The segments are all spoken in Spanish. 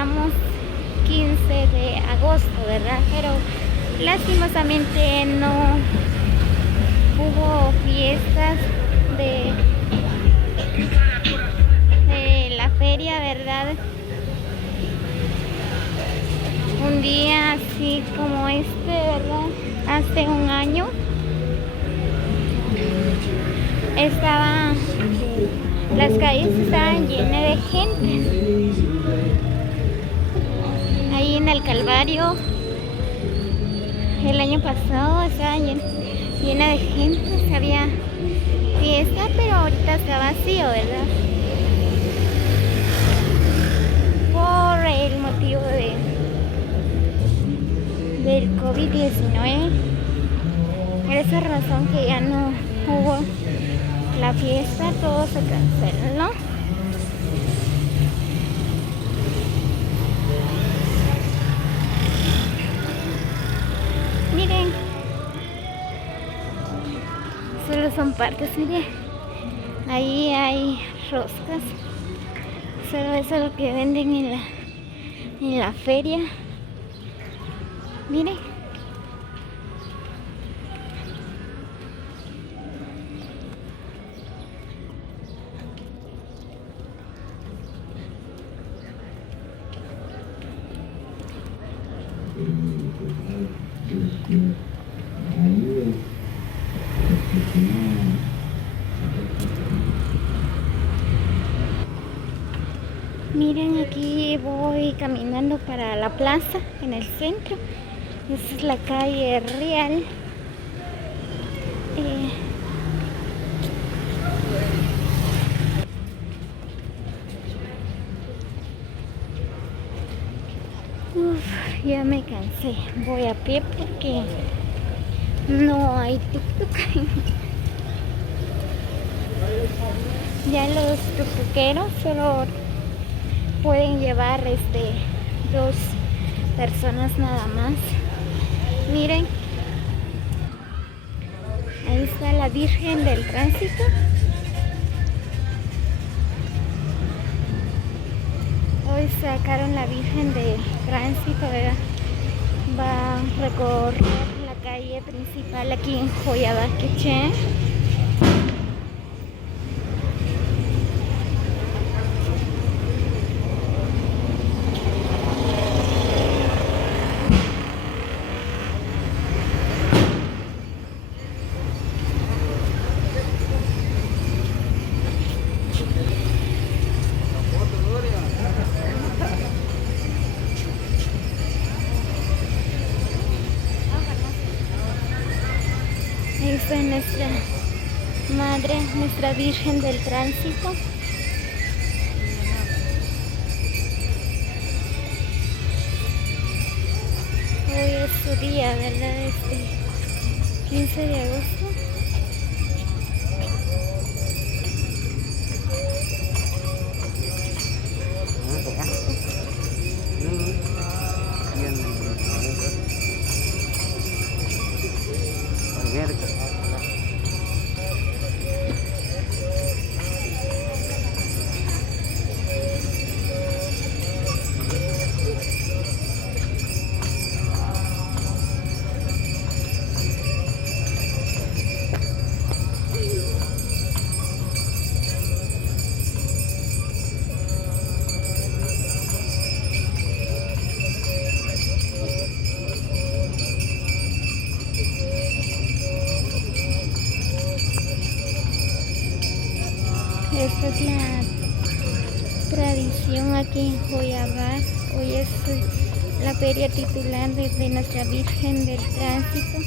estamos 15 de agosto, ¿verdad? Pero lastimosamente no hubo fiestas de la feria, ¿verdad? Un día así como este, ¿verdad? Hace un año las calles estaban llenas de gente. Ahí en el Calvario el año pasado estaba llena de gente, había fiesta, pero ahorita está vacío, ¿verdad? Por el motivo del COVID-19. Por esa razón que ya no hubo la fiesta, todo se canceló. Miren, solo son partes, miren. Ahí hay roscas. Solo eso es lo que venden en la feria. Miren. Miren, aquí voy caminando para la plaza en el centro. Esa es la calle Real. Ya me cansé. Voy a pie porque no hay tuk-tuk. Ya los tuk-tukeros solo pueden llevar 2 personas nada más. Miren, ahí está la Virgen del Tránsito. Hoy sacaron la Virgen del Tránsito, ¿verdad? Va a recorrer la calle principal aquí en Joyabaqueche. Ahí está nuestra Madre, nuestra Virgen del Tránsito. Hoy es su día, ¿verdad? 15 de agosto. Esta es la tradición aquí en Joyabá. Hoy es la feria titular de nuestra Virgen del Tránsito.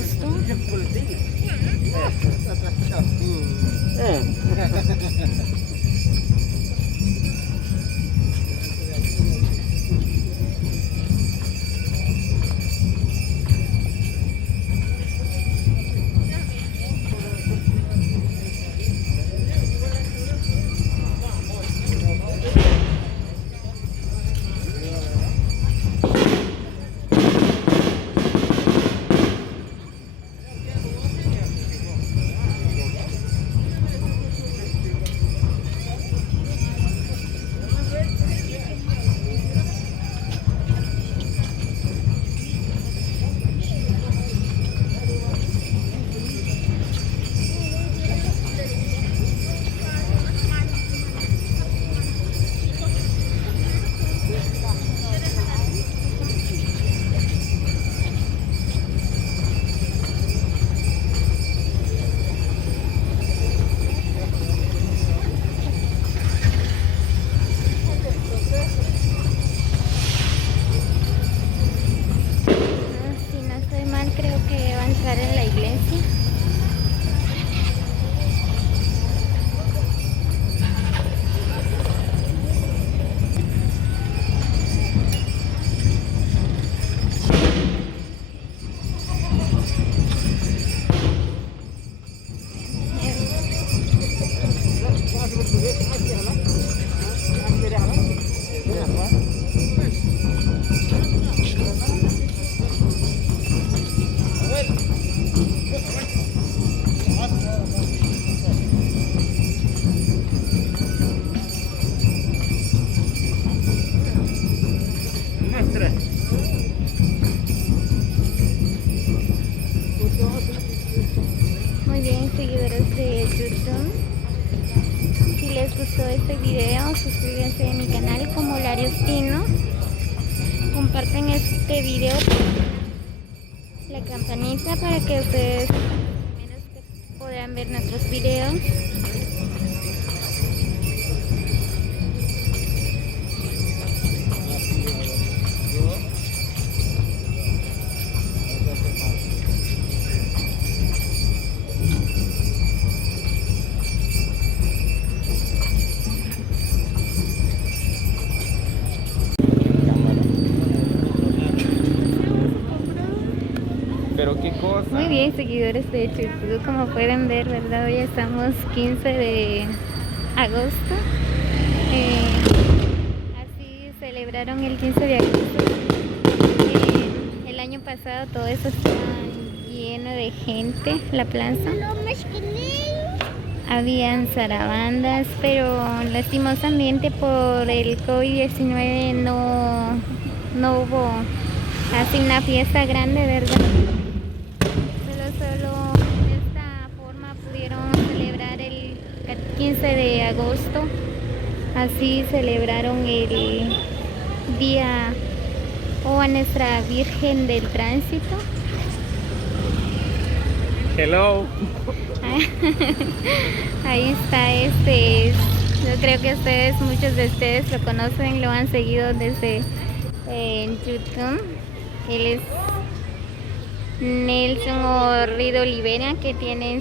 agosto. Si no estoy mal, creo que va a entrar en la iglesia. Muy bien, seguidores de YouTube. Si les gustó este video, suscríbanse a mi canal como Lariostino. Comparten este video, la campanita para que ustedes puedan ver nuestros videos. Pero qué cosa. Muy bien, seguidores de YouTube, como pueden ver, ¿verdad? Hoy estamos 15 de agosto. Así celebraron el 15 de agosto. El año pasado todo eso estaba lleno de gente, la plaza. Habían zarabandas, pero lastimosamente por el COVID-19 no hubo así una fiesta grande, ¿verdad? Solo de esta forma pudieron celebrar el 15 de agosto. Así celebraron el día a Nuestra Virgen del Tránsito. Hello. Ahí está yo creo que muchos de ustedes lo conocen, lo han seguido desde en YouTube. Él es Nelson Orrido Olivera, que tiene en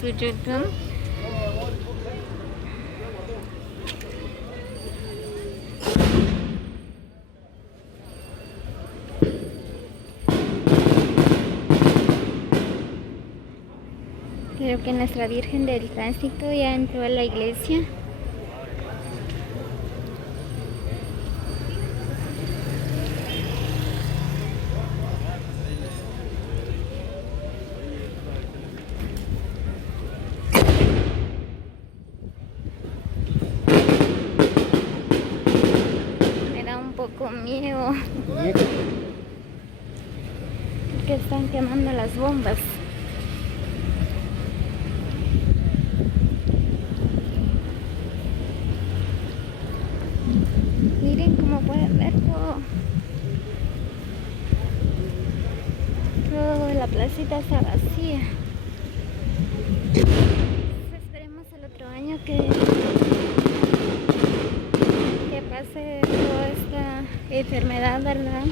su YouTube. Creo que Nuestra Virgen del Tránsito ya entró a la iglesia. Me da un poco miedo que están quemando las bombas. Miren cómo pueden ver toda la placita está vacía. Esperemos el otro año que pase toda esta enfermedad, ¿verdad?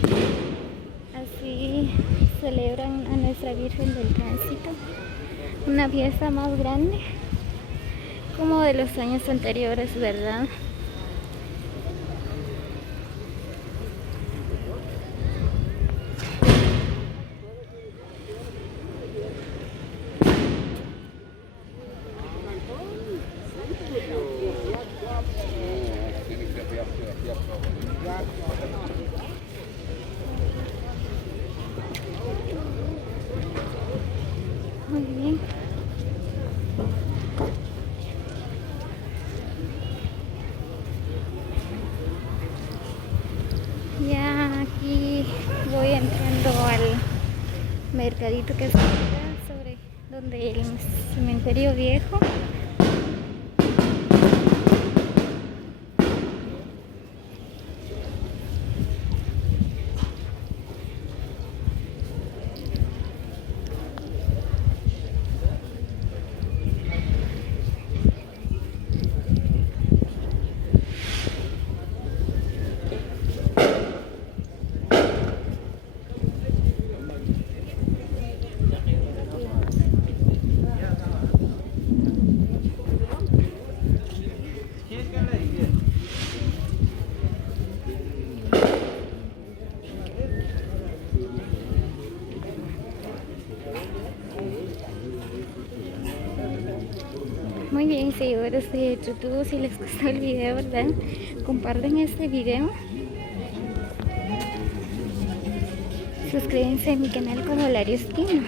Así celebran a Nuestra Virgen del Tránsito, una fiesta más grande como de los años anteriores, ¿verdad? Muy bien. Ya aquí voy entrando al mercadito que está acá sobre donde el cementerio viejo. Muy bien, seguidores de YouTube, si les gustó el video, ¿verdad? Comparten este video. Suscríbanse a mi canal como Lario Espino.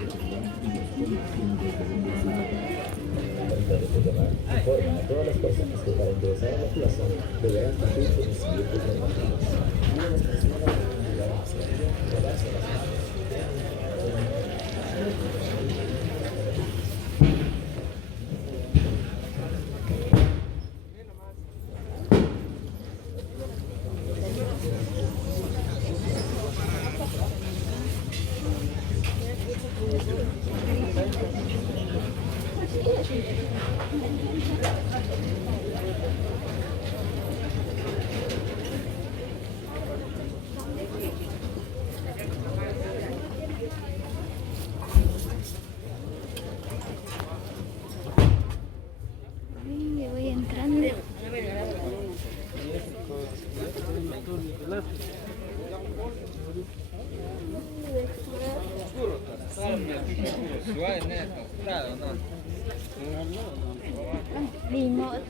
Informan a todas las personas que para ingresar a la plaza deberán cumplir con los siguientes normativos. Una de las personas deben llevar a lavarse las manos. Yo voy entrando. Limón.